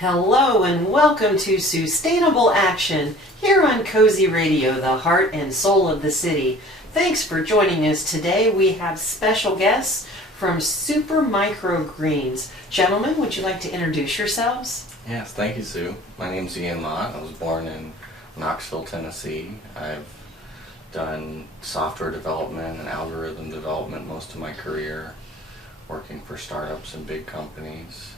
Hello and welcome to SueStainable Action here on Cozy Radio, the heart and soul of the city. Thanks for joining us today. We have special guests from Super Microgreens. Gentlemen, would you like to introduce yourselves? Yes, thank you, Sue. My name's Ian Mott. I was born in Knoxville, Tennessee. I've done software development and algorithm development most of my career, working for startups and big companies.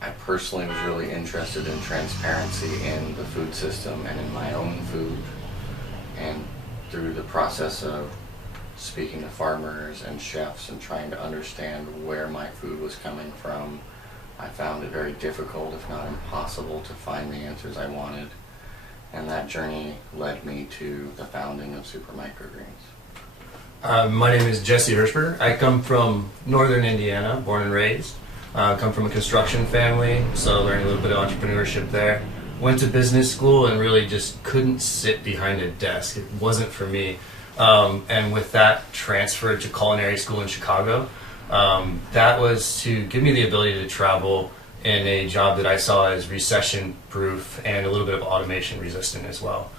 I personally was really interested in transparency in the food system and in my own food. And through the process of speaking to farmers and chefs and trying to understand where my food was coming from, I found it very difficult, if not impossible, to find the answers I wanted. And that journey led me to the founding of Super Microgreens. My name is Jesse Hirschberger. I come from northern Indiana, born and raised. Come from a construction family, so I learned a little bit of entrepreneurship there. Went to business school and really just couldn't sit behind a desk. It wasn't for me. And with that, transferred to culinary school in Chicago. That was to give me the ability to travel in a job that I saw as recession-proof and a little bit of automation-resistant as well.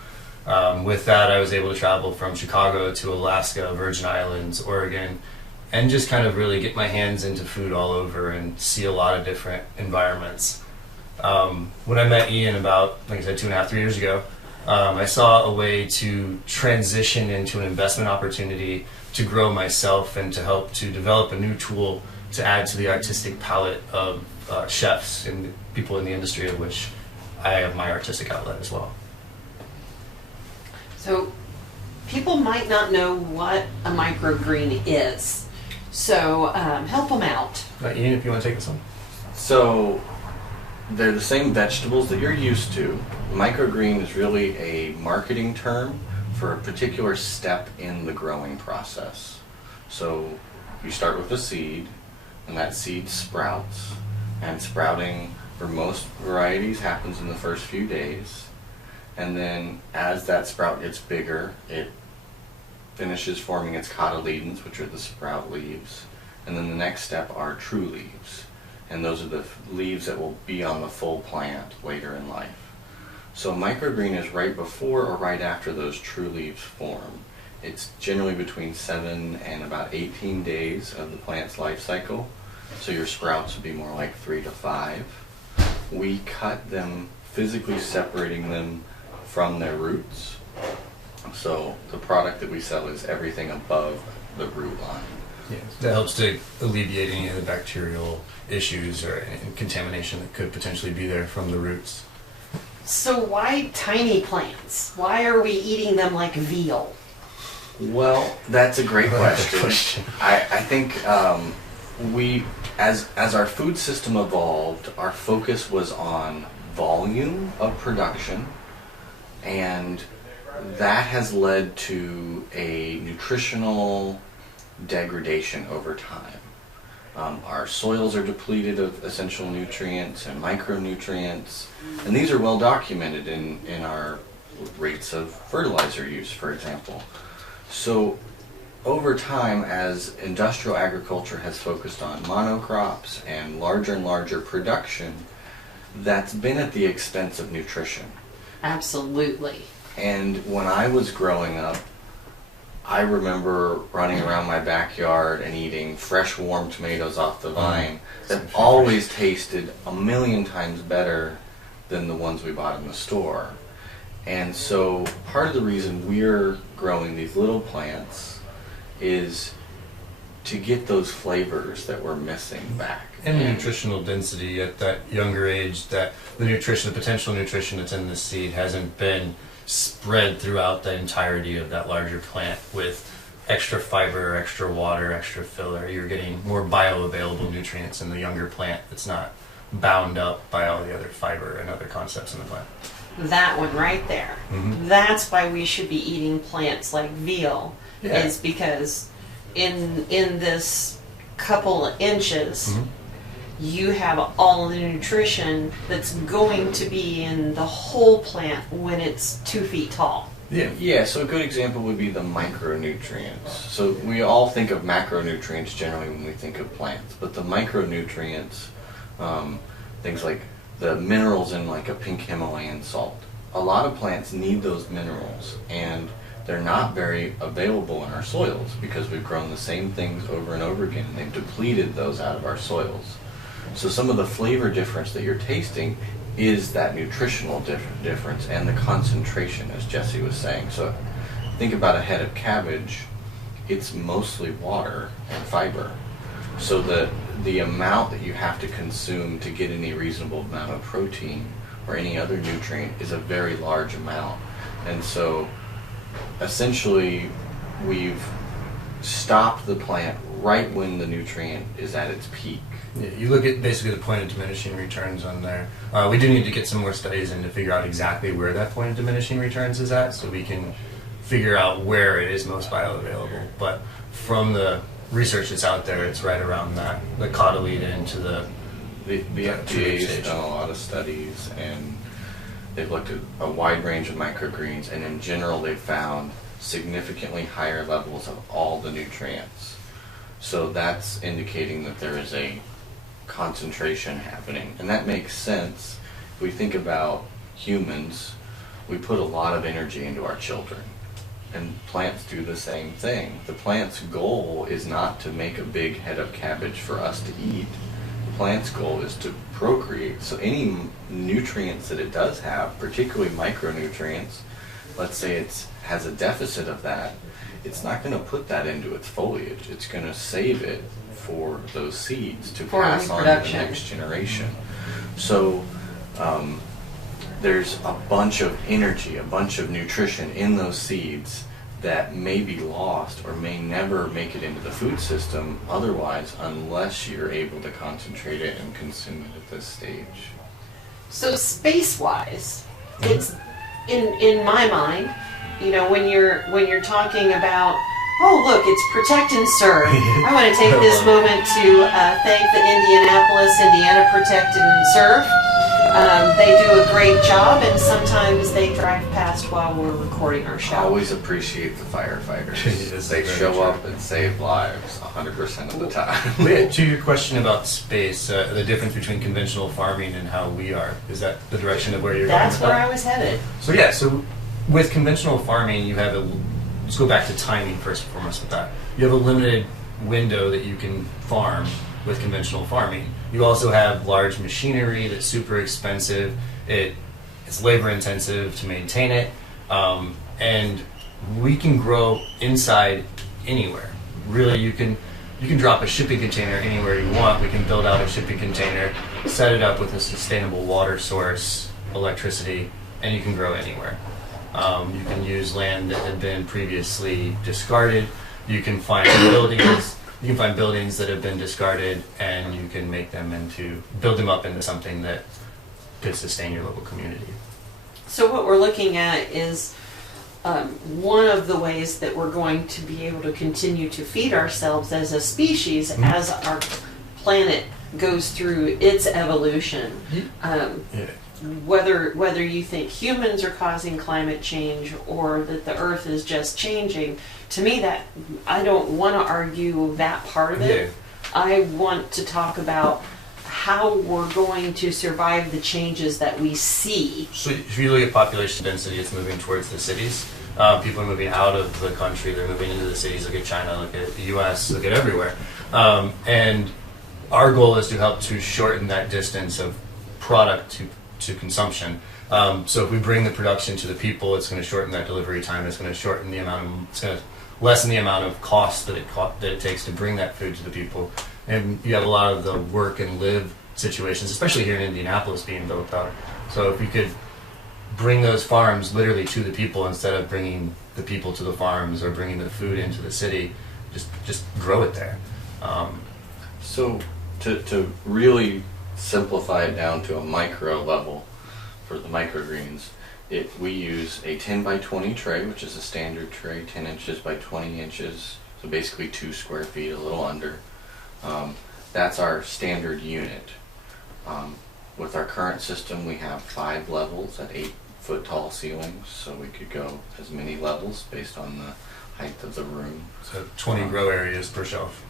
With that, I was able to travel from Chicago to Alaska, Virgin Islands, Oregon, and just kind of really get my hands into food all over and see a lot of different environments. When I met Ian about, like I said, 2.5, 3 years ago, I saw a way to transition into an investment opportunity to grow myself and to help to develop a new tool to add to the artistic palette of chefs and people in the industry, of which I have my artistic outlet as well. So, people might not know what a microgreen is. So, help them out. Ian, if you want to take this one. So, they're the same vegetables that you're used to. Microgreen is really a marketing term for a particular step in the growing process. So, you start with a seed, and that seed sprouts. And sprouting for most varieties happens in the first few days. And then as that sprout gets bigger, it finishes forming its cotyledons, which are the sprout leaves. And then the next step are true leaves. And those are the leaves that will be on the full plant later in life. So microgreen is right before or right after those true leaves form. It's generally between 7 and about 18 days of the plant's life cycle. So your sprouts would be more like 3 to 5. We cut them, physically separating them from their roots. So the product that we sell is everything above the root line. Yes, that helps to alleviate any of the bacterial issues or any contamination that could potentially be there from the roots. So why tiny plants? Why are we eating them like veal? Well, that's a great question. I think we, as our food system evolved, our focus was on volume of production, and that has led to a nutritional degradation over time. Our soils are depleted of essential nutrients and micronutrients, and these are well documented in our rates of fertilizer use, for example. So over time, as industrial agriculture has focused on monocrops and larger production, that's been at the expense of nutrition. Absolutely. And when I was growing up, I remember running around my backyard and eating fresh, warm tomatoes off the vine that always tasted a million times better than the ones we bought in the store. And so part of the reason we're growing these little plants is to get those flavors that we're missing back. And the nutritional density at that younger age, that the potential nutrition that's in the seed hasn't been spread throughout the entirety of that larger plant with extra fiber, extra water, extra filler. You're getting more bioavailable nutrients in the younger plant that's not bound up by all the other fiber and other concepts in the plant. That one right there. Mm-hmm. That's why we should be eating plants like veal, is because in this couple of inches, you have all the nutrition that's going to be in the whole plant when it's 2 feet tall. Yeah, so a good example would be the micronutrients. So we all think of macronutrients generally when we think of plants, but the micronutrients, things like the minerals in like a pink Himalayan salt. A lot of plants need those minerals, and they're not very available in our soils because we've grown the same things over and over again, and they've depleted those out of our soils. So some of the flavor difference that you're tasting is that nutritional difference and the concentration, as Jesse was saying. So think about a head of cabbage. It's mostly water and fiber. So the amount that you have to consume to get any reasonable amount of protein or any other nutrient is a very large amount. And so essentially we've stopped the plant right when the nutrient is at its peak. Yeah, you look at basically the point of diminishing returns on there. We do need to get some more studies in to figure out exactly where that point of diminishing returns is at, so we can figure out where it is most bioavailable. But from the research that's out there, it's right around that, the cotyledon to the FDA's done a lot of studies, and they've looked at a wide range of microgreens, and in general they've found significantly higher levels of all the nutrients. So that's indicating that there is a concentration happening, and that makes sense. If we think about humans, we put a lot of energy into our children, and plants do the same thing. The plant's goal is not to make a big head of cabbage for us to eat. The plant's goal is to procreate. So any nutrients that it does have, particularly micronutrients, let's say it has a deficit of that, it's not going to put that into its foliage. It's going to save it for those seeds to pass on to the next generation. So there's a bunch of energy, a bunch of nutrition in those seeds that may be lost or may never make it into the food system otherwise, unless you're able to concentrate it and consume it at this stage. So space-wise, it's in my mind, you know, when you're talking about, oh look, it's protect and serve. I want to take this moment to thank the Indiana Protect and Serve. They do a great job, and sometimes they drive past while we're recording our show. I always appreciate the firefighters. They show up and save lives 100% of the time. To your question about space, the difference between conventional farming and how we are, is that the direction of where you're going? That's where I was headed. So yeah, so with conventional farming, you have let's go back to timing first and foremost with that. You have a limited window that you can farm with conventional farming. You also have large machinery that's super expensive. It's labor intensive to maintain it, and we can grow inside anywhere. Really, you can drop a shipping container anywhere you want. We can build out a shipping container, set it up with a sustainable water source, electricity, and you can grow anywhere. You can use land that had been previously discarded. You can find buildings. You can find buildings that have been discarded, and you can build them up into something that could sustain your local community. So what we're looking at is one of the ways that we're going to be able to continue to feed ourselves as a species as our planet goes through its evolution. Whether you think humans are causing climate change or that the Earth is just changing, to me that I don't want to argue that part of it. I want to talk about how we're going to survive the changes that we see. So if you look at population density, it's moving towards the cities. People are moving out of the country, they're moving into the cities. Look at China, look at the US, look at everywhere. And our goal is to help to shorten that distance of product to consumption. So if we bring the production to the people, it's going to shorten that delivery time. It's going to shorten it's going to lessen the amount of cost that it takes to bring that food to the people. And you have a lot of the work and live situations, especially here in Indianapolis, being built out. So if we could bring those farms literally to the people instead of bringing the people to the farms or bringing the food into the city, just grow it there. So to really simplify it down to a micro level for the microgreens, we use a 10 by 20 tray, which is a standard tray, 10 inches by 20 inches, so basically 2 square feet, a little under. That's our standard unit. With our current system, we have 5 levels at 8-foot tall ceilings, so we could go as many levels based on the height of the room. So 20 grow areas per shelf.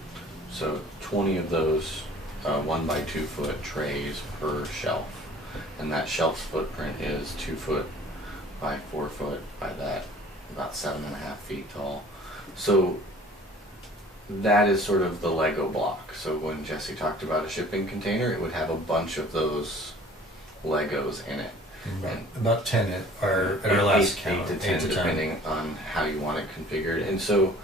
So 20 of those 1 by 2 foot trays per shelf. and that shelf's footprint is 2 foot by 4 foot by that, about 7.5 feet tall. So that is sort of the Lego block. So when Jesse talked about a shipping container, it would have a bunch of those Legos in it. About 10 at our last count. 8 to 10, depending on how you want it configured. And so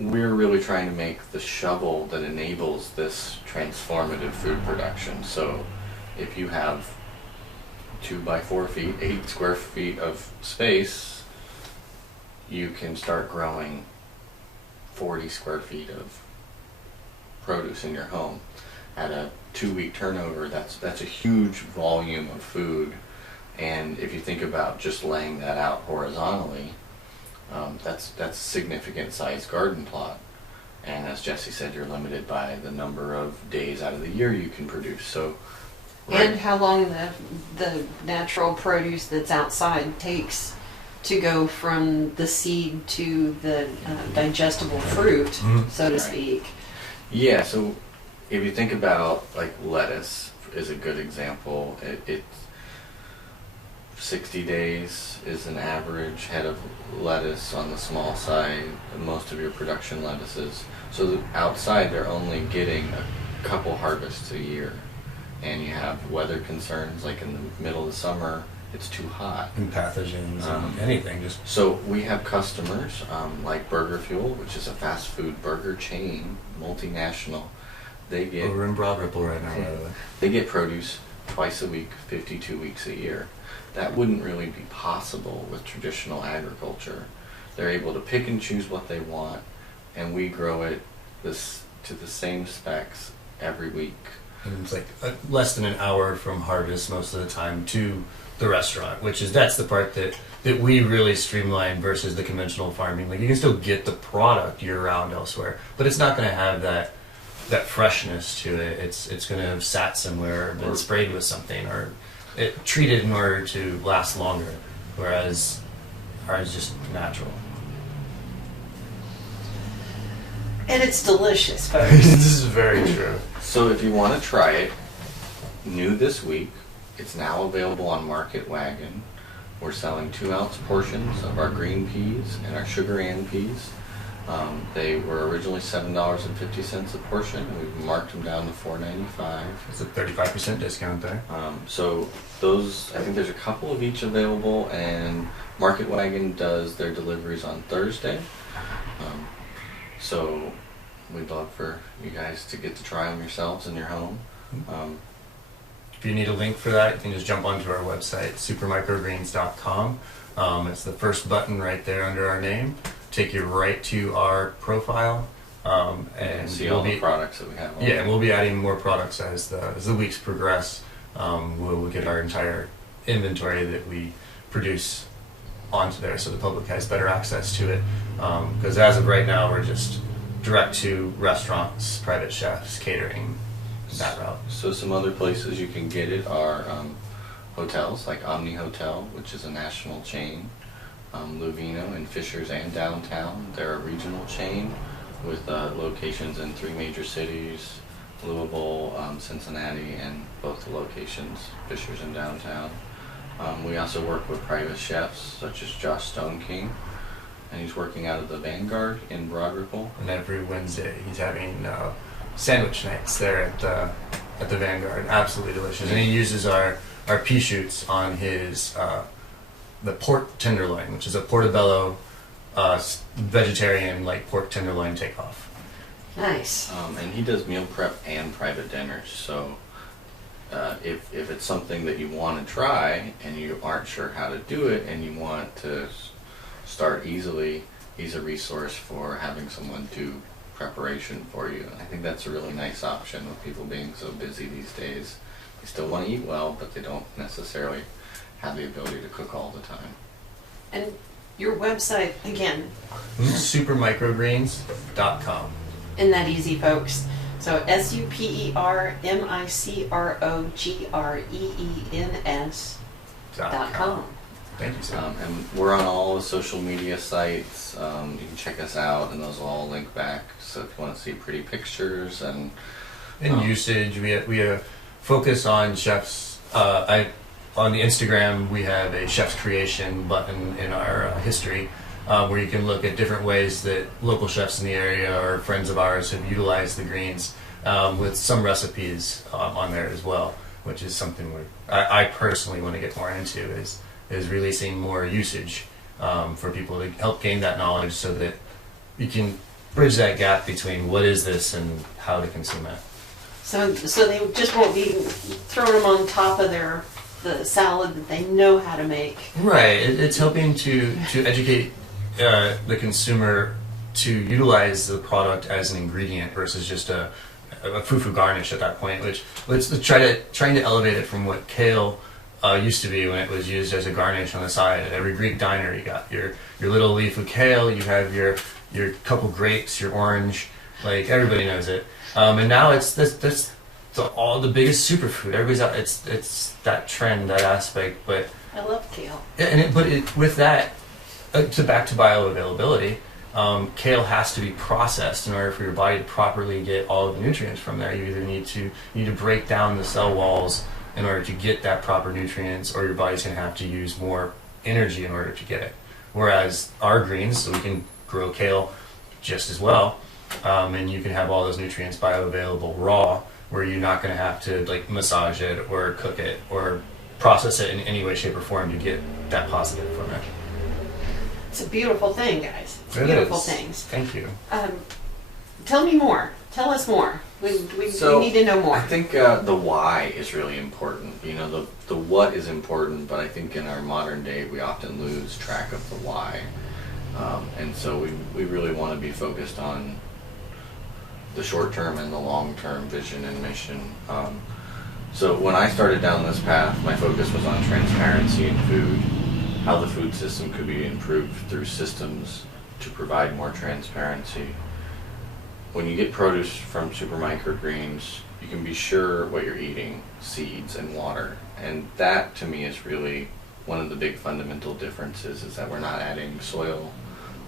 we're really trying to make the shovel that enables this transformative food production. So if you have 2 by 4 feet, 8 square feet of space, you can start growing 40 square feet of produce in your home. At a 2-week turnover, that's a huge volume of food. And if you think about just laying that out horizontally, that's a significant sized garden plot. And as Jesse said, you're limited by the number of days out of the year you can produce. So, and how long the natural produce that's outside takes to go from the seed to the digestible fruit, so to speak. Yeah, so if you think about, like, lettuce is a good example. It's 60 days is an average head of lettuce on the small side, most of your production lettuces. So outside they're only getting a couple harvests a year. And you have weather concerns, like in the middle of the summer, it's too hot. And pathogens and anything. Just So we have customers like Burger Fuel, which is a fast food burger chain, multinational. They get we're in Broad Ripple right now, by the way. They get produce twice a week, 52 weeks a year. That wouldn't really be possible with traditional agriculture. They're able to pick and choose what they want, and we grow it to the same specs every week. And it's like less than an hour from harvest most of the time to the restaurant, that's the part that we really streamline versus the conventional farming. Like, you can still get the product year round elsewhere, but it's not going to have that freshness to it. It's going to have sat somewhere or been sprayed with something or treated in order to last longer, whereas ours is just natural. And it's delicious, folks. This is very true. So if you want to try it, new this week, it's now available on Market Wagon. We're selling 2-ounce portions of our green peas and our sugar and peas. They were originally $7.50 a portion, and we've marked them down to $4.95. It's a 35% discount there. So those, I think there's a couple of each available, and Market Wagon does their deliveries on Thursday. So we'd love for you guys to get to try them yourselves in your home. If you need a link for that, you can just jump onto our website, supermicrogreens.com. It's the first button right there under our name. Take you right to our profile. And see all the products that we have. Yeah, and we'll be adding more products as the weeks progress. We'll get our entire inventory that we produce onto there so the public has better access to it. Because as of right now, we're just direct to restaurants, private chefs, catering, that route. So some other places you can get it are hotels like Omni Hotel, which is a national chain. Luvino and Fishers and Downtown. They're a regional chain with locations in 3 major cities, Louisville, Cincinnati, and both the locations, Fishers and Downtown. We also work with private chefs such as Josh Stone King, and he's working out of the Vanguard in Broad Ripple. And every Wednesday he's having sandwich nights there at the Vanguard. Absolutely delicious. And he uses our pea shoots on his the pork tenderloin, which is a portobello vegetarian like pork tenderloin takeoff. Nice. And he does meal prep and private dinners. So if it's something that you want to try and you aren't sure how to do it and you want to start easily, he's a resource for having someone do preparation for you. I think that's a really nice option with people being so busy these days. They still want to eat well, but they don't necessarily have the ability to cook all the time. And your website, again, supermicrogreens.com. isn't that easy, folks? So supermicrogreens.com. Thank you, sir. And we're on all the social media sites. You can check us out, and those will all link back. So if you want to see pretty pictures and usage, we focus on chefs I on the Instagram we have a chef's creation button in our history where you can look at different ways that local chefs in the area or friends of ours have utilized the greens with some recipes on there as well, which is something I personally want to get more into is releasing more usage for people to help gain that knowledge so that you can bridge that gap between what is this and how to consume it. So they just won't be throwing them on top of the salad that they know how to make. Right. It's helping to educate the consumer to utilize the product as an ingredient versus just a fufu garnish at that point. Which let's trying to elevate it from what kale used to be when it was used as a garnish on the side. At every Greek diner, you got your little leaf of kale. You have your couple grapes, your orange. Like everybody knows it. And now it's all the biggest superfood. Everybody's out. It's that trend, that aspect. But I love kale. With that, back to bioavailability, kale has to be processed in order for your body to properly get all of the nutrients from there. You either need to break down the cell walls in order to get that proper nutrients, or your body's going to have to use more energy in order to get it. Whereas our greens, so we can grow kale just as well, and you can have all those nutrients bioavailable raw, where you're not going to have to like massage it or cook it or process it in any way, shape, or form to get that positive from it. It's a beautiful thing, guys. It's It beautiful is. things. Thank you. Tell me more. Tell us more. We need to know more. I think the why is really important. You know, the what is important, but I think in our modern day we often lose track of the why. And so we really want to be focused on the short-term and the long-term vision and mission. So when I started down this path, my focus was on transparency in food, how the food system could be improved through systems to provide more transparency. When you get produce from super microgreens, you can be sure what you're eating, seeds and water. And that to me is really one of the big fundamental differences, is that we're not adding soil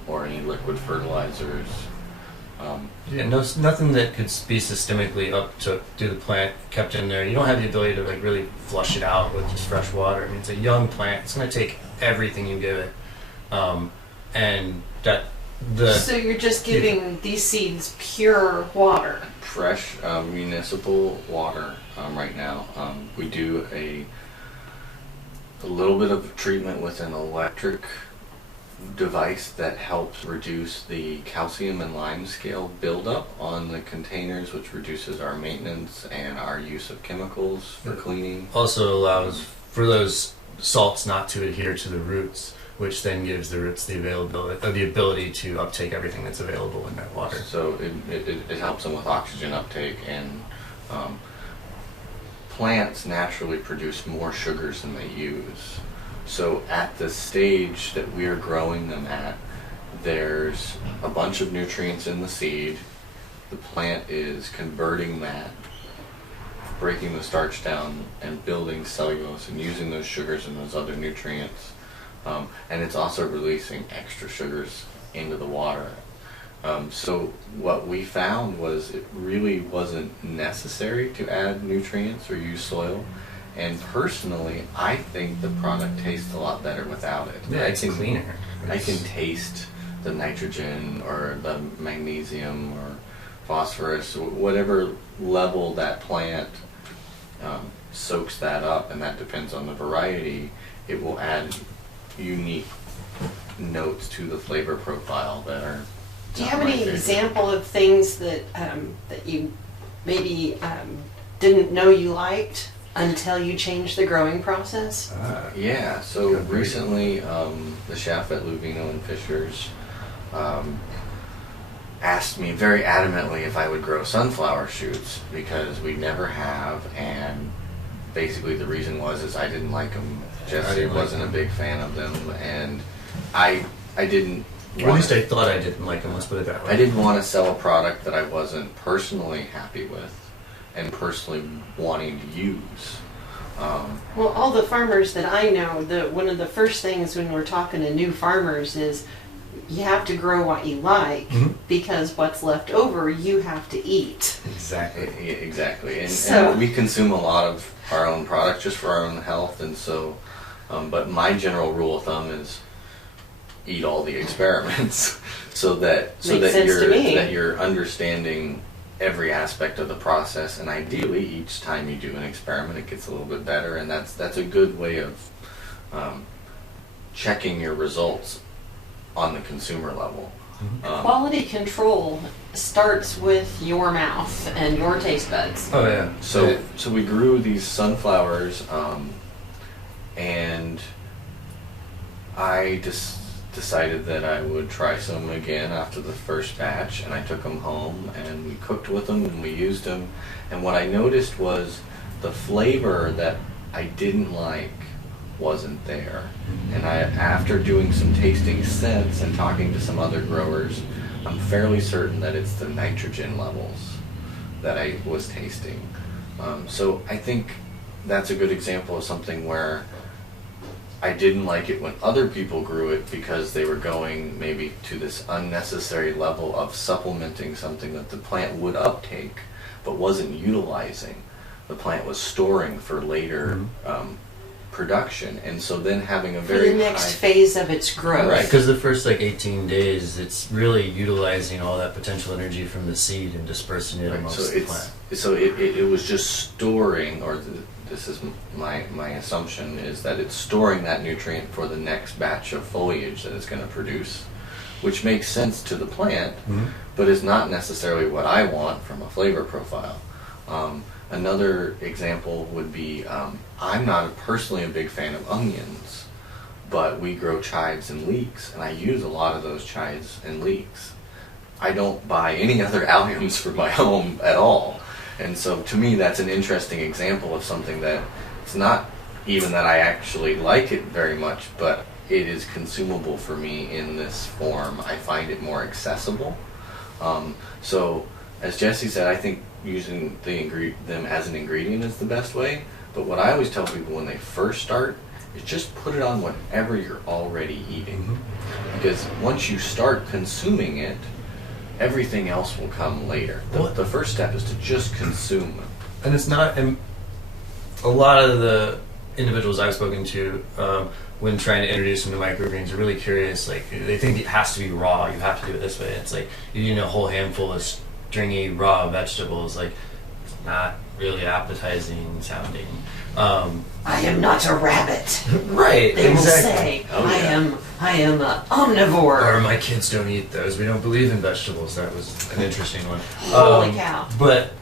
or any liquid fertilizers. Nothing that could be systemically up to the plant kept in there. You don't have the ability to like really flush it out with just fresh water. I mean, it's a young plant. It's going to take everything you give it, and that So you're just giving these seeds pure water. Fresh municipal water right now. We do a little bit of treatment with an electric device that helps reduce the calcium and lime scale buildup on the containers, which reduces our maintenance and our use of chemicals for cleaning. Also allows for those salts not to adhere to the roots, which then gives the roots the ability to uptake everything that's available in that water. So it helps them with oxygen uptake, and plants naturally produce more sugars than they use. So at the stage that we're growing them at, there's a bunch of nutrients in the seed. The plant is converting that, breaking the starch down and building cellulose and using those sugars and those other nutrients. And it's also releasing extra sugars into the water. So what we found was it really wasn't necessary to add nutrients or use soil. And personally, I think the product tastes a lot better without it. Yeah, it's cleaner. I can taste the nitrogen or the magnesium or phosphorus, whatever level that plant soaks that up, and that depends on the variety. It will add unique notes to the flavor profile that are. Do you have any example of things that that you maybe didn't know you liked until you changed the growing process? Yeah, so recently the chef at Luvino and Fisher's asked me very adamantly if I would grow sunflower shoots, because we never have, and basically the reason was I didn't like them. Jesse wasn't a big fan of them, and I didn't. Or at least I thought I didn't like them, let's put it that way. I didn't want to sell a product that I wasn't personally happy with and personally wanting to use. Well, all the farmers that I know, one of the first things when we're talking to new farmers is you have to grow what you like, because what's left over you have to eat. Exactly. So- And we consume a lot of our own product just for our own health, and so, but my general rule of thumb is eat all the experiments so that Makes sense to me. you're understanding every aspect of the process, and ideally each time you do an experiment it gets a little bit better, and that's a good way of checking your results on the consumer level. Quality control starts with your mouth and your taste buds. Oh yeah. So we grew these sunflowers, and I just decided that I would try some again after the first batch, and I took them home and we cooked with them and we used them, and what I noticed was the flavor that I didn't like wasn't there. And after doing some tasting since and talking to some other growers, I'm fairly certain that it's the nitrogen levels that I was tasting. So I think that's a good example of something where I didn't like it when other people grew it because they were going maybe to this unnecessary level of supplementing something that the plant would uptake but wasn't utilizing. The plant was storing for later production, and so then having a For very the next high, phase of its growth. Right, because the first like 18 days, it's really utilizing all that potential energy from the seed and dispersing it right, amongst so the it's plant. so it was just storing, or this is my assumption, is that it's storing that nutrient for the next batch of foliage that it's going to produce, which makes sense to the plant, but is not necessarily what I want from a flavor profile. Another example would be, I'm not personally a big fan of onions, but we grow chives and leeks, and I use a lot of those chives and leeks. I don't buy any other alliums for my home at all. And so to me that's an interesting example of something that it's not even that I actually like it very much, but it is consumable for me in this form. I find it more accessible. So as Jesse said, I think using them as an ingredient is the best way. But what I always tell people when they first start is just put it on whatever you're already eating. Because once you start consuming it, everything else will come later. The first step is to just consume them. And it's not, and a lot of the individuals I've spoken to when trying to introduce them to microgreens are really curious. Like, they think it has to be raw, you have to do it this way. It's like you eat a whole handful of stringy raw vegetables. Like, it's not really appetizing sounding. I am not a rabbit. Right, They will exactly. say, Oh, yeah. I am an omnivore. Or my kids don't eat those. We don't believe in vegetables. That was an interesting one. Holy cow. But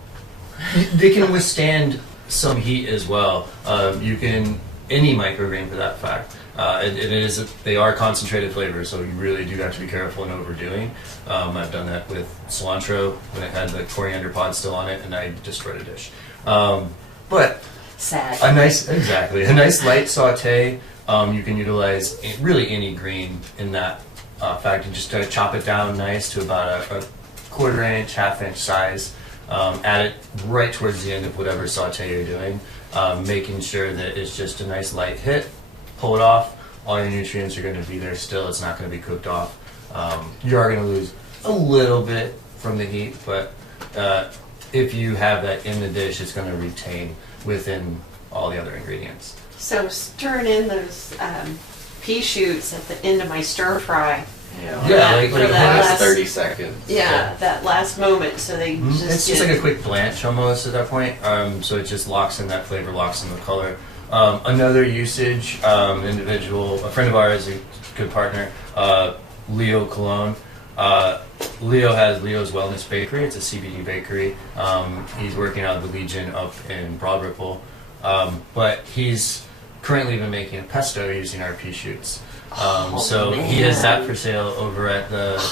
they can withstand some heat as well. You can, any microgreen for that fact. They are concentrated flavors, so you really do have to be careful in overdoing. I've done that with cilantro when it had the coriander pod still on it, and I destroyed a dish. But Sad. a nice light saute. You can utilize really any green in that fact, and just chop it down nice to about a quarter-inch, half-inch size. Add it right towards the end of whatever saute you're doing, making sure that it's just a nice light hit. Pull it off. All your nutrients are going to be there still. It's not going to be cooked off. You are going to lose a little bit from the heat, but if you have that in the dish, it's going to retain within all the other ingredients. So stirring in those pea shoots at the end of my stir fry. Yeah, like for that last last 30 seconds. Yeah, that last moment, so they just It's just like a quick blanch almost at that point, so it just locks in that flavor, locks in the color. Another usage, individual, a friend of ours, a good partner, Leo Cologne. Leo has Leo's Wellness Bakery. It's a CBD bakery. He's working out of the Legion up in Broad Ripple, but he's currently been making a pesto using our pea shoots. So he has that for sale over at the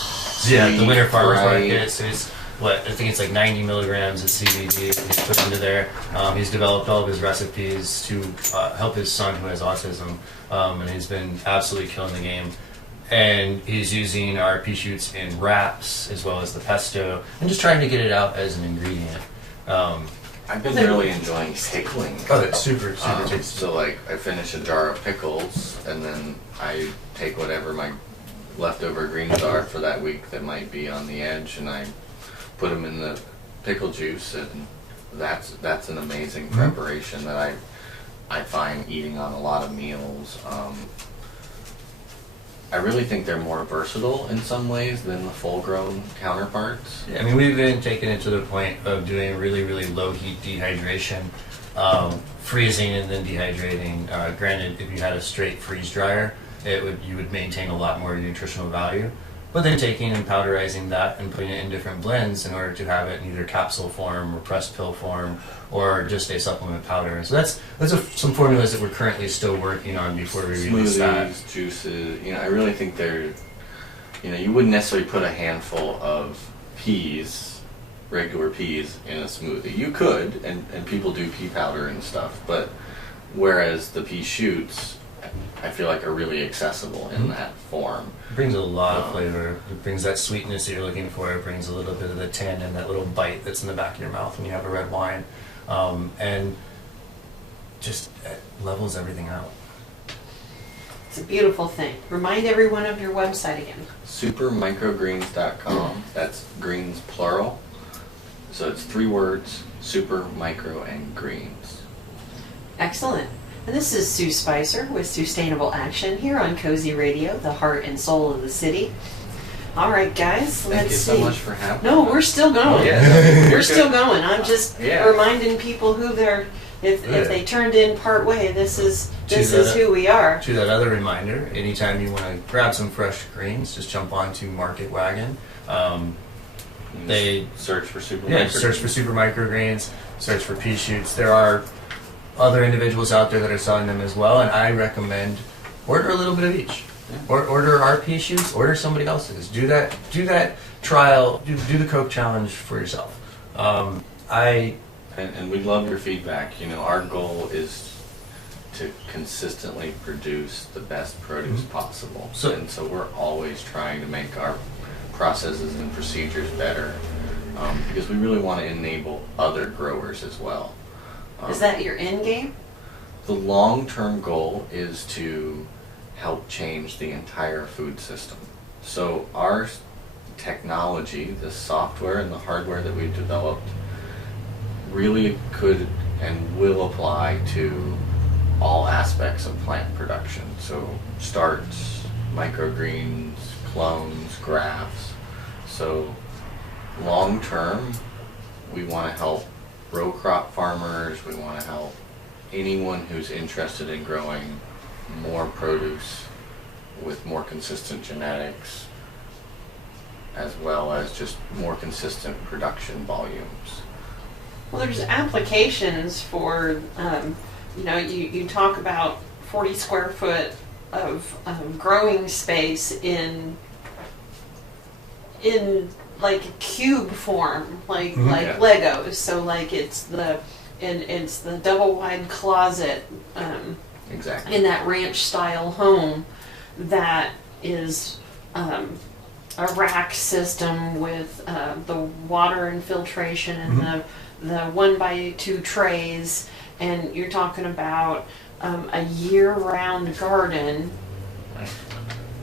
Winter Farmers Market. So it's I think it's like 90 milligrams of CBD he's put into there. He's developed all of his recipes to help his son who has autism, and he's been absolutely killing the game. And he's using our pea shoots in wraps as well as the pesto, and just trying to get it out as an ingredient. I've been really enjoying pickling. Oh, it's super tasty. So like I finish a jar of pickles and then I take whatever my leftover greens are for that week that might be on the edge, and I put them in the pickle juice, and that's an amazing preparation that I find eating on a lot of meals. I really think they're more versatile in some ways than the full-grown counterparts. Yeah, I mean, we've been taking it to the point of doing really, really low heat dehydration, freezing and then dehydrating. Granted, if you had a straight freeze dryer, you would maintain a lot more nutritional value. But then taking and powderizing that and putting it in different blends in order to have it in either capsule form or pressed pill form or just a supplement powder. And so that's some formulas that we're currently still working on before we release that. Smoothies, juices, I really think they're, you wouldn't necessarily put a handful of peas, regular peas, in a smoothie. You could, and people do pea powder and stuff, but whereas the pea shoots, I feel like are really accessible in that form. It brings a lot of flavor. It brings that sweetness that you're looking for. It brings a little bit of the tannin, that little bite that's in the back of your mouth when you have a red wine. And just levels everything out. It's a beautiful thing. Remind everyone of your website again. Supermicrogreens.com. That's greens plural. So it's 3 words, super, micro, and greens. Excellent. And this is Sue Spicer with SueStainable Action here on Cozy Radio, the heart and soul of the city. All right, guys, Thank you so much for having me. No, we're still going. We're still going. I'm just reminding people who they're. If they turned in part way, this is who we are. To that other reminder, anytime you want to grab some fresh greens, just jump onto Market Wagon. They search for super. Search for super microgreens. Search for pea shoots. There are other individuals out there that are selling them as well, and I recommend order a little bit of each. Or order our pea shoots, order somebody else's. Do that trial, do the Coke challenge for yourself. And we love your feedback. Our goal is to consistently produce the best produce possible. And so we're always trying to make our processes and procedures better because we really want to enable other growers as well. Is that your end game? The long-term goal is to help change the entire food system. So our technology, the software and the hardware that we've developed, really could and will apply to all aspects of plant production. So starts, microgreens, clones, grafts. So long-term, we want to help row crop farmers, we want to help anyone who's interested in growing more produce with more consistent genetics, as well as just more consistent production volumes. Well, there's applications for, you talk about 40 square foot of growing space in like a cube form, like Legos. So like it's the double wide closet Exactly. in that ranch style home that is a rack system with the water infiltration and the 1x2 trays, and you're talking about a year-round garden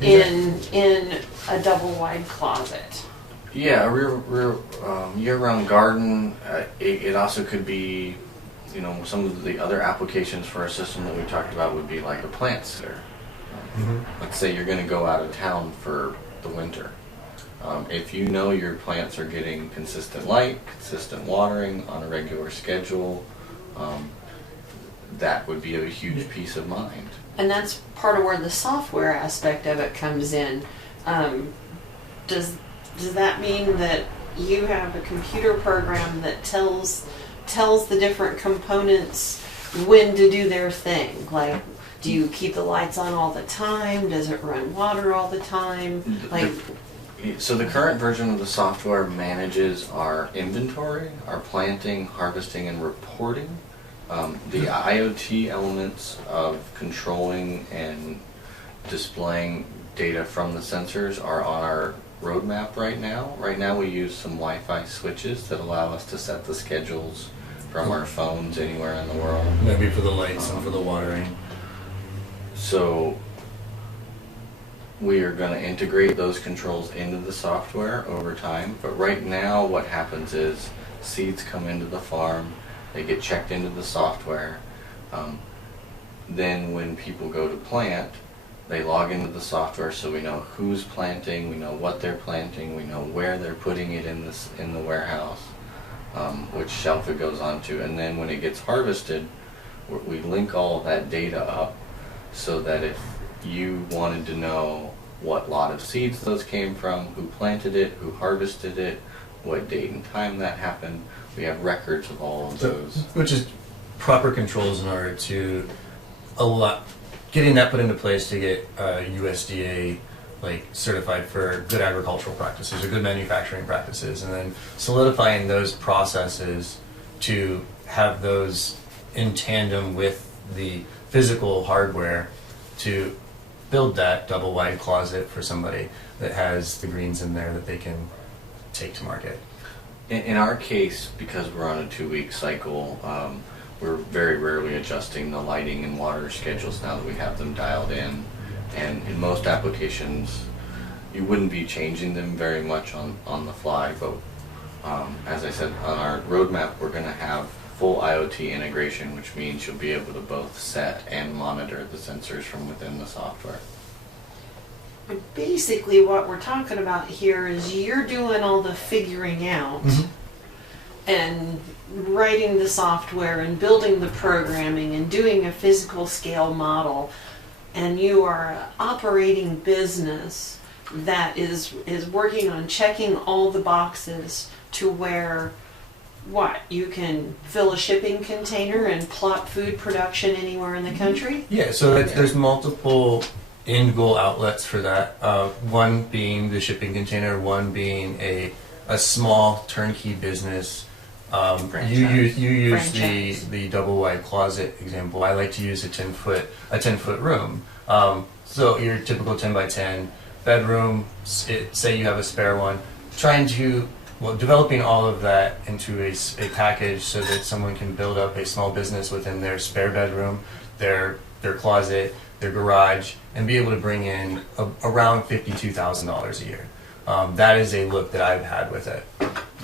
in a double wide closet. Yeah, a year-round garden. It also could be, some of the other applications for a system that we talked about would be like a plant sitter. Let's say you're going to go out of town for the winter. If you know your plants are getting consistent light, consistent watering on a regular schedule, that would be a huge peace of mind. And that's part of where the software aspect of it comes in. Does that mean that you have a computer program that tells the different components when to do their thing? Like, do you keep the lights on all the time? Does it run water all the time? So the current version of the software manages our inventory, our planting, harvesting, and reporting. The IoT elements of controlling and displaying data from the sensors are on our roadmap right now. Right now we use some Wi-Fi switches that allow us to set the schedules from our phones anywhere in the world. Maybe for the lights and for the watering. So We are going to integrate those controls into the software over time, but right now what happens is seeds come into the farm, they get checked into the software. Then when people go to plant, they log into the software so we know who's planting, we know what they're planting, we know where they're putting it in the warehouse, which shelf it goes onto, and then when it gets harvested, we link all of that data up so that if you wanted to know what lot of seeds those came from, who planted it, who harvested it, what date and time that happened, we have records of all of those. Which is proper controls in order to getting that put into place to get USDA certified for good agricultural practices or good manufacturing practices, and then solidifying those processes to have those in tandem with the physical hardware to build that double wide closet for somebody that has the greens in there that they can take to market. In our case, because we're on a 2-week cycle, we're very rarely adjusting the lighting and water schedules now that we have them dialed in. And in most applications, you wouldn't be changing them very much on the fly, but as I said, on our roadmap, we're going to have full IoT integration, which means you'll be able to both set and monitor the sensors from within the software. But basically what we're talking about here is you're doing all the figuring out and writing the software and building the programming and doing a physical scale model, and you are an operating business that is working on checking all the boxes to where you can fill a shipping container and plot food production anywhere in the country? Yeah, so there's multiple end goal outlets for that. One being the shipping container, one being a small turnkey business. You use the double wide closet example. I like to use a 10-foot room. So your typical 10 by 10 bedroom. Say you have a spare one. Developing all of that into a package so that someone can build up a small business within their spare bedroom, their closet, their garage, and be able to bring in around $52,000 a year. That is a look that I've had with it,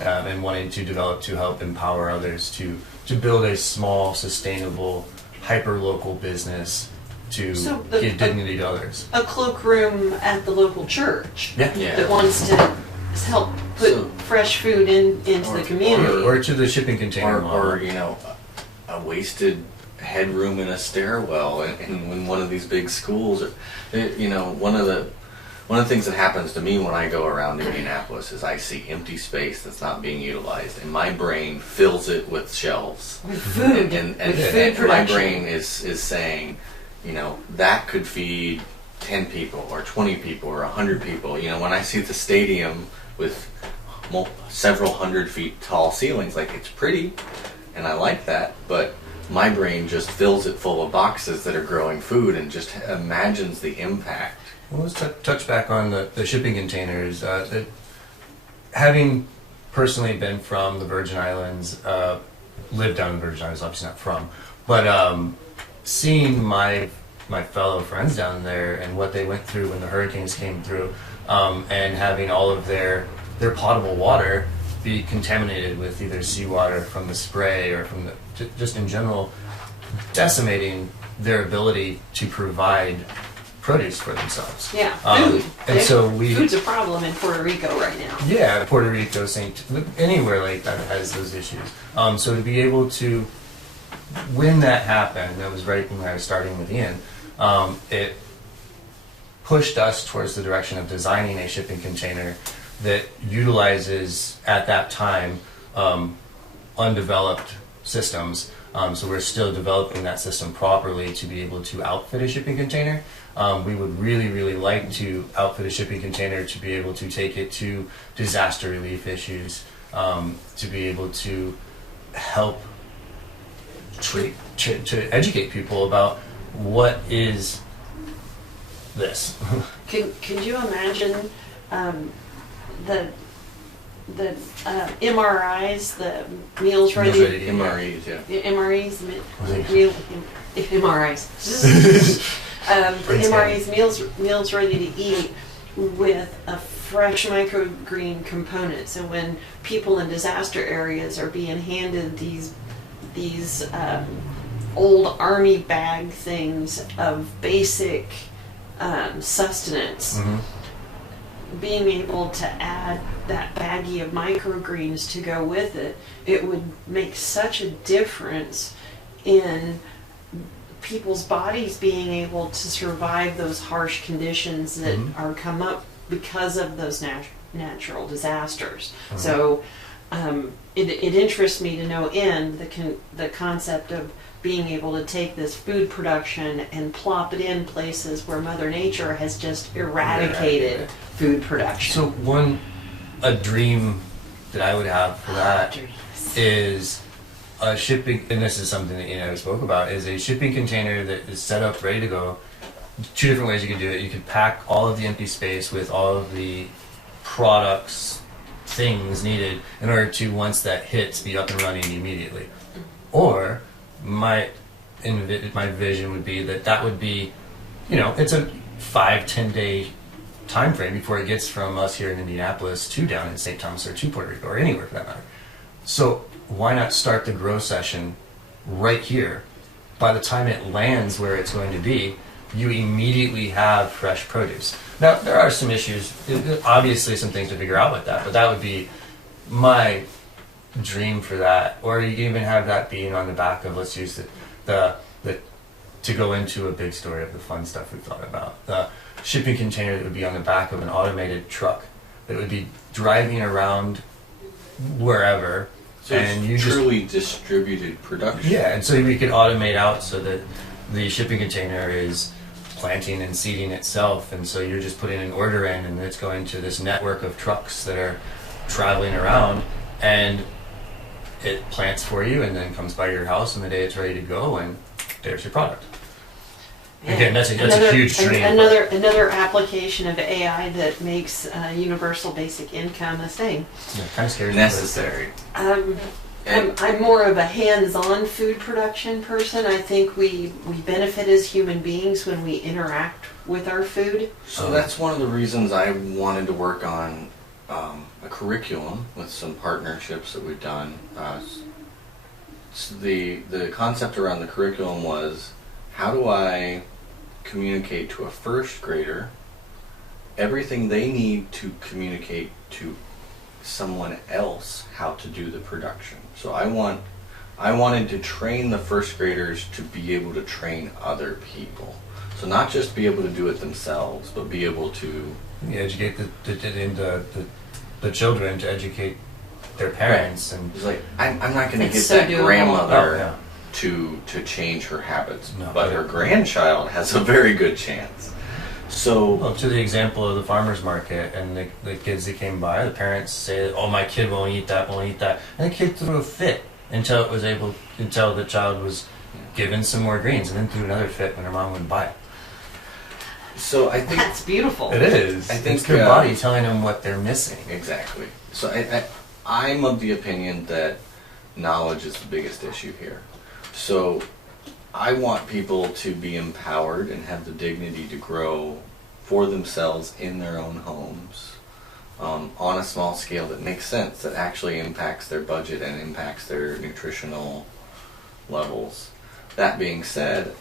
and wanting to develop to help empower others to build a small, sustainable, hyper-local business to give dignity to others. A cloakroom at the local church that wants to help put fresh food into the community. Or to the shipping container or a wasted headroom in a stairwell in one of these big schools. One of the things that happens to me when I go around Indianapolis is I see empty space that's not being utilized, and my brain fills it with shelves. With food. And food production. my brain is saying, that could feed 10 people or 20 people or 100 people. When I see the stadium with several hundred feet tall ceilings, it's pretty, and I like that, but my brain just fills it full of boxes that are growing food and just imagines the impact. Well, let's touch back on the shipping containers. Having personally been from the Virgin Islands, lived down in the Virgin Islands, obviously not from, but seeing my fellow friends down there and what they went through when the hurricanes came through, and having all of their potable water be contaminated with either seawater from the spray or from just in general, decimating their ability to provide produce for themselves. Yeah, food. And so food's a problem in Puerto Rico right now. Yeah, Puerto Rico, anywhere like that has those issues. So to be able to, when that happened, that was right when I was starting with Ian, it pushed us towards the direction of designing a shipping container that utilizes, at that time, undeveloped systems. So we're still developing that system properly to be able to outfit a shipping container. We would really, really like to outfit a shipping container to be able to take it to disaster relief issues, to be able to help to educate people about what is this. Could you imagine the MRIs, the meals ready? MREs, yeah. The MREs, MRIs. The MRE's meals ready to eat with a fresh microgreen component. So when people in disaster areas are being handed these old army bag things of basic sustenance, being able to add that baggie of microgreens to go with it, it would make such a difference in people's bodies being able to survive those harsh conditions that are come up because of those natural disasters. So it interests me to no end the concept of being able to take this food production and plop it in places where Mother Nature has just eradicated food production. So a dream that I would have for that is a shipping, and this is something that we spoke about, is a shipping container that is set up, ready to go. Two different ways you could do it. You could pack all of the empty space with all of the products, things needed in order to, once that hits, be up and running immediately. Or my vision would be that would be, it's a 5-10 day time frame before it gets from us here in Indianapolis to down in St. Thomas or to Puerto Rico or anywhere for that matter. So why not start the grow session right here? By the time it lands where it's going to be, you immediately have fresh produce. Now, there are some issues, obviously some things to figure out with that, but that would be my dream for that. Or you can even have that being on the back of, let's use to go into a big story of the fun stuff we've thought about. The shipping container that would be on the back of an automated truck that would be driving around wherever. So and it's truly distributed production. Yeah, and so we could automate out so that the shipping container is planting and seeding itself, and so you're just putting an order in and it's going to this network of trucks that are traveling around, and it plants for you and then comes by your house on the day it's ready to go, and there's your product. Yeah. Again, that's a huge dream. Another application of AI that makes universal basic income a thing. Yeah, kind of scary. Necessary. I'm more of a hands-on food production person. I think we benefit as human beings when we interact with our food. So that's one of the reasons I wanted to work on a curriculum with some partnerships that we've done. The concept around the curriculum was, how do I communicate to a first grader everything they need to communicate to someone else how to do the production? So I wanted to train the first graders to be able to train other people. So not just be able to do it themselves, but be able to educate the children to educate their parents. Right. And it's like, I'm not going to get so that doable. grandmother to change her habits, but her grandchild has a very good chance. So to the example of the farmer's market and the kids that came by, the parents say, "Oh, my kid won't eat that," and the kid threw a fit until the child was given some more greens, and then threw another fit when her mom wouldn't buy it. So I think that's beautiful. It is. I think it's their body telling them what they're missing. Exactly. So I'm of the opinion that knowledge is the biggest issue here. So I want people to be empowered and have the dignity to grow for themselves in their own homes, on a small scale that makes sense, that actually impacts their budget and impacts their nutritional levels. That being said,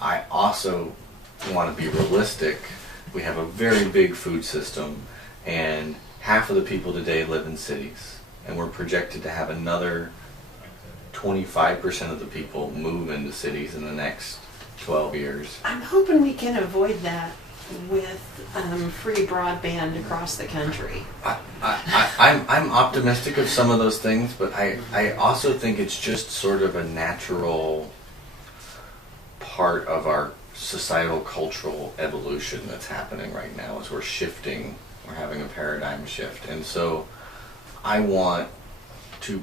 I also want to be realistic. We have a very big food system, and half of the people today live in cities, and we're projected to have another 25% of the people move into cities in the next 12 years. I'm hoping we can avoid that with free broadband across the country. I'm optimistic of some of those things, but I also think it's just sort of a natural part of our societal cultural evolution that's happening right now as we're shifting, we're having a paradigm shift. And so I want to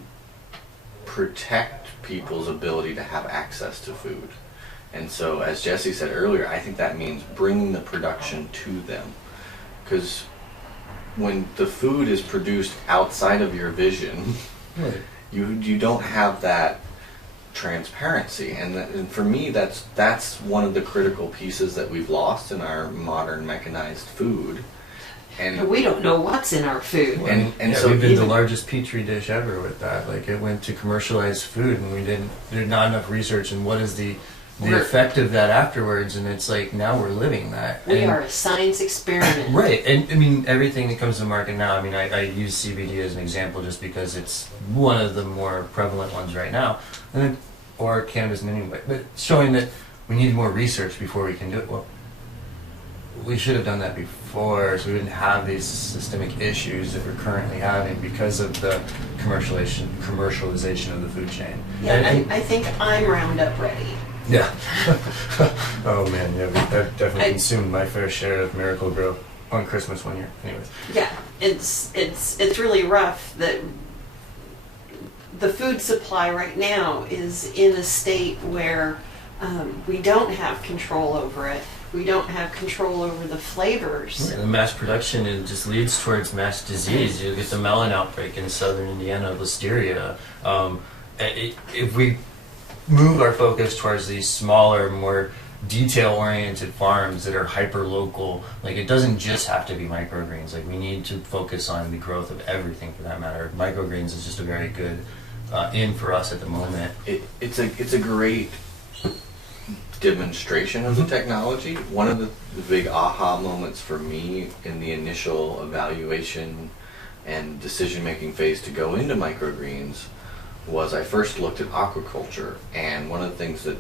protect people's ability to have access to food. And so, as Jesse said earlier, I think that means bringing the production to them. Because when the food is produced outside of your vision, you don't have that transparency, and for me that's one of the critical pieces that we've lost in our modern mechanized food. And we don't know what's in our food. And so we've been the largest petri dish ever with that. Like, it went to commercialized food, and there's not enough research in what is the effect of that afterwards. And it's like, now we're living that. We are a science experiment. Right. And I mean, everything that comes to market now, I mean, I use CBD as an example just because it's one of the more prevalent ones right now. And then, or cannabis in any way. But showing that we need more research before we can do it. Well, we should have done that before, so we wouldn't have these systemic issues that we're currently having because of the commercialization of the food chain. Yeah, and I think I'm Roundup ready. Yeah. Oh man, yeah, I've definitely consumed my fair share of Miracle Grow on Christmas one year. Anyways. Yeah, it's really rough that the food supply right now is in a state where we don't have control over it. We don't have control over the flavors. Yeah, the mass production just leads towards mass disease. You get the melon outbreak in southern Indiana, listeria. If we move our focus towards these smaller, more detail-oriented farms that are hyper-local, like, it doesn't just have to be microgreens. Like, we need to focus on the growth of everything for that matter. Microgreens is just a very good in for us at the moment. It's a great demonstration of the technology. One of the big aha moments for me in the initial evaluation and decision-making phase to go into microgreens was I first looked at aquaculture, and one of the things that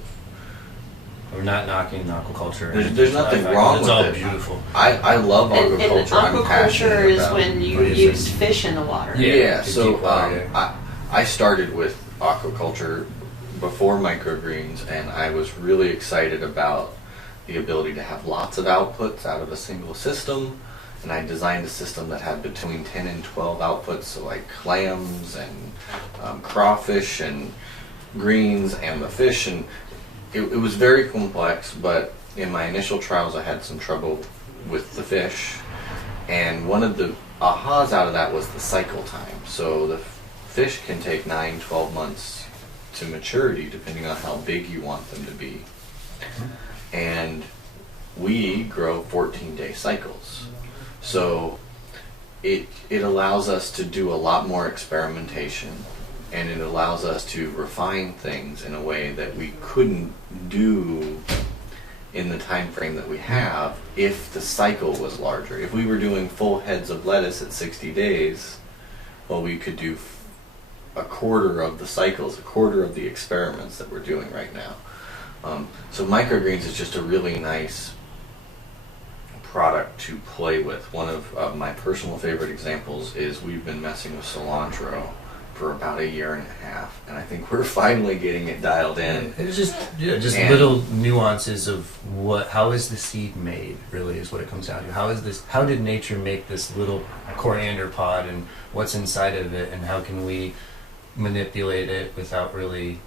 we're not knocking aquaculture. There's nothing wrong with it. It's all beautiful. I love aquaculture. And aquaculture is when you use fish in the water. Yeah, so I started with aquaculture before microgreens, and I was really excited about the ability to have lots of outputs out of a single system, and I designed a system that had between 10 and 12 outputs, so like clams and crawfish and greens and the fish, and it was very complex, but in my initial trials I had some trouble with the fish, and one of the ahas out of that was the cycle time. So the fish can take 9-12 months to maturity depending on how big you want them to be, and we grow 14-day cycles, so it allows us to do a lot more experimentation, and it allows us to refine things in a way that we couldn't do in the time frame that we have if the cycle was larger. If we were doing full heads of lettuce at 60 days, well, we could do a quarter of the cycles, a quarter of the experiments that we're doing right now. So microgreens is just a really nice product to play with. One of my personal favorite examples is we've been messing with cilantro for about 1.5 years, and I think we're finally getting it dialed in. It's just little nuances of how is the seed made, really, is what it comes down to. How did nature make this little coriander pod, and what's inside of it, and how can we manipulate it without really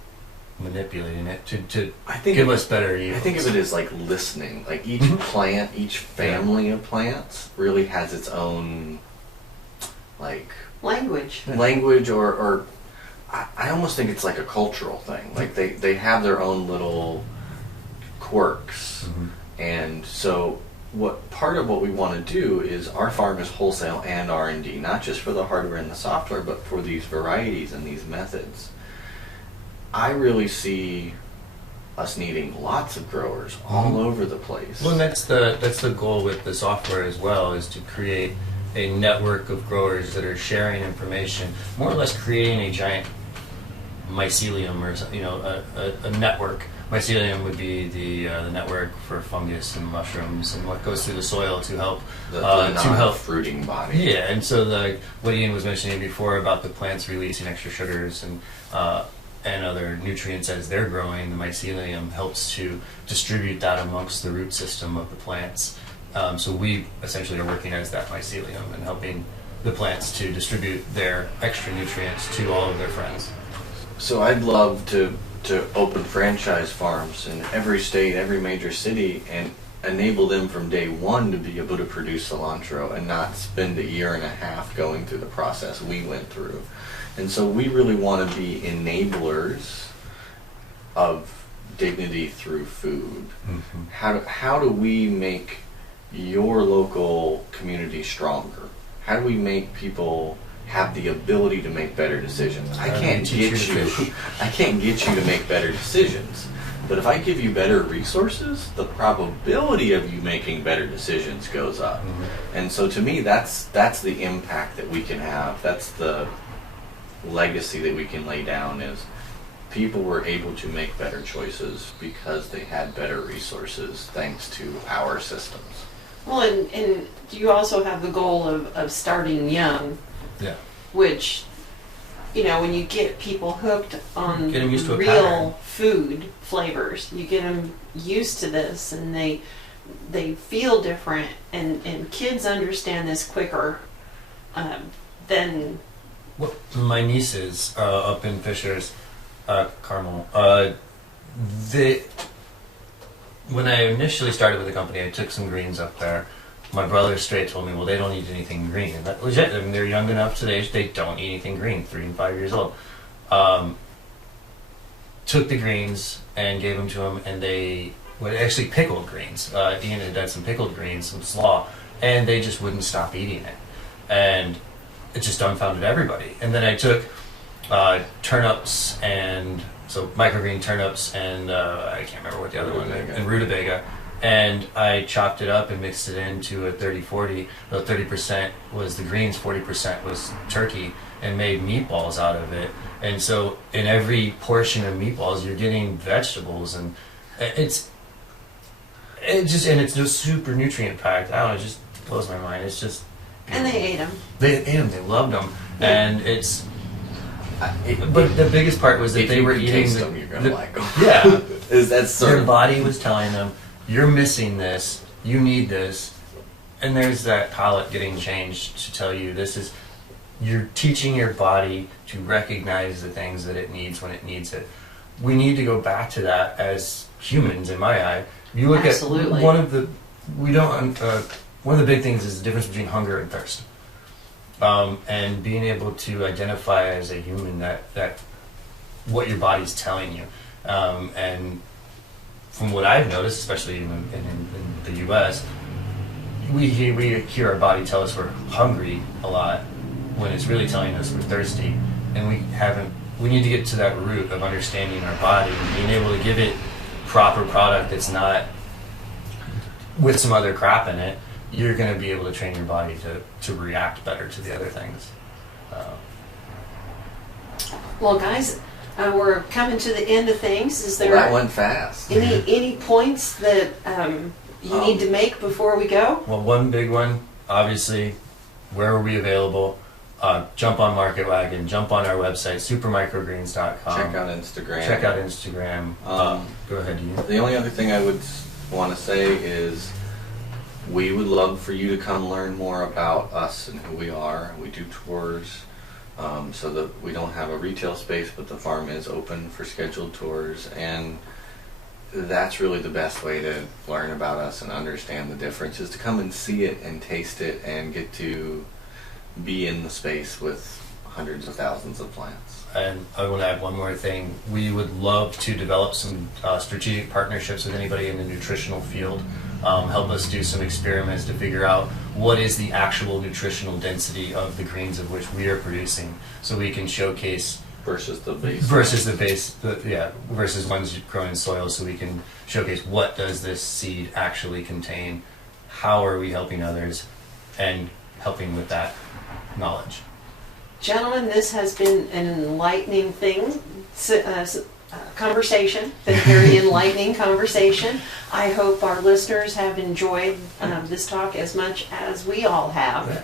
manipulating it to give us better yields? I think of it as like listening. Like each plant, each family of plants really has its own like language, or I almost think it's like a cultural thing. Like they have their own little quirks, and so part of what we want to do is our farm is wholesale and R&D, not just for the hardware and the software, but for these varieties and these methods. I really see us needing lots of growers all over the place. Well, and that's the goal with the software as well, is to create a network of growers that are sharing information, more or less creating a giant mycelium, or a network. Mycelium would be the network for fungus and mushrooms and what goes through the soil to help the fruiting body. Yeah, and so what Ian was mentioning before about the plants releasing extra sugars and other nutrients as they're growing, the mycelium helps to distribute that amongst the root system of the plants. So we essentially are working as that mycelium and helping the plants to distribute their extra nutrients to all of their friends. So I'd love to open franchise farms in every state, every major city, and enable them from day one to be able to produce cilantro and not spend 1.5 years going through the process we went through. And so we really want to be enablers of dignity through food. How do we make your local community stronger? How do we make people have the ability to make better decisions? I can't get you to make better decisions. But if I give you better resources, the probability of you making better decisions goes up. And so to me, that's the impact that we can have. That's the legacy that we can lay down, is people were able to make better choices because they had better resources thanks to our systems. Well, and you also have the goal of starting young. Yeah. Which, when you get people hooked on Get 'em used to a real pattern. food flavors, you get them used to this, and they feel different, and kids understand this quicker than... Well, my nieces up in Fishers, Carmel, when I initially started with the company, I took some greens up there. My brother straight told me, well, they don't eat anything green. And that legit, I mean, they're young enough today, they don't eat anything green, 3 and 5 years old. Took the greens and gave them to them, and they would actually pickled greens. Ian had done some pickled greens, some slaw, and they just wouldn't stop eating it. And it just dumbfounded everybody. And then I took turnips, and so microgreen turnips, and I can't remember what the other one, and rutabaga. And I chopped it up and mixed it into a 30-40. The 30% was the greens, 40% was turkey, and made meatballs out of it. And so in every portion of meatballs, you're getting vegetables, and it's just super nutrient packed. I don't know, it just blows my mind. It's just... And they ate them. They ate them, they loved them. And it's... But the biggest part was that they were eating them, you're gonna like them. Yeah. Their body was telling them, you're missing this, you need this, and there's that palate getting changed to tell you you're teaching your body to recognize the things that it needs when it needs it. We need to go back to that as humans, in my eye. You look Absolutely. at one of the big things is the difference between hunger and thirst. And being able to identify as a human that what your body's telling you. And from what I've noticed, especially in the U.S., we hear our body tell us we're hungry a lot when it's really telling us we're thirsty, and we need to get to that root of understanding our body and being able to give it proper product that's not with some other crap in it. You're going to be able to train your body to react better to the other things. Well, guys, we're coming to the end of things. Is there that went fast. any points that you need to make before we go? Well, one big one, obviously, where are we available? Jump on Wagon, jump on our website, supermicrogreens.com. Check out Instagram. Go ahead, Ian. The only other thing I would want to say is we would love for you to come learn more about us and who we are. We do tours, so that we don't have a retail space, but the farm is open for scheduled tours, and that's really the best way to learn about us and understand the difference, is to come and see it and taste it and get to be in the space with hundreds of thousands of plants. And I want to add one more thing. We would love to develop some strategic partnerships with anybody in the nutritional field. Help us do some experiments to figure out what is the actual nutritional density of the greens of which we are producing, so we can showcase Versus the base. Versus ones grown in soil, so we can showcase what does this seed actually contain, how are we helping others, and helping with that knowledge. Gentlemen, this has been an enlightening conversation, been a very enlightening conversation. I hope our listeners have enjoyed this talk as much as we all have. Yeah.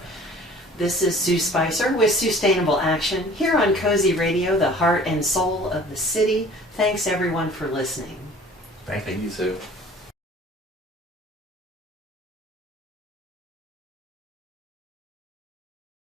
This is Sue Spicer with SueStainable Action here on Cozy Radio, the heart and soul of the city. Thanks everyone for listening. Thank you. Thank you, Sue.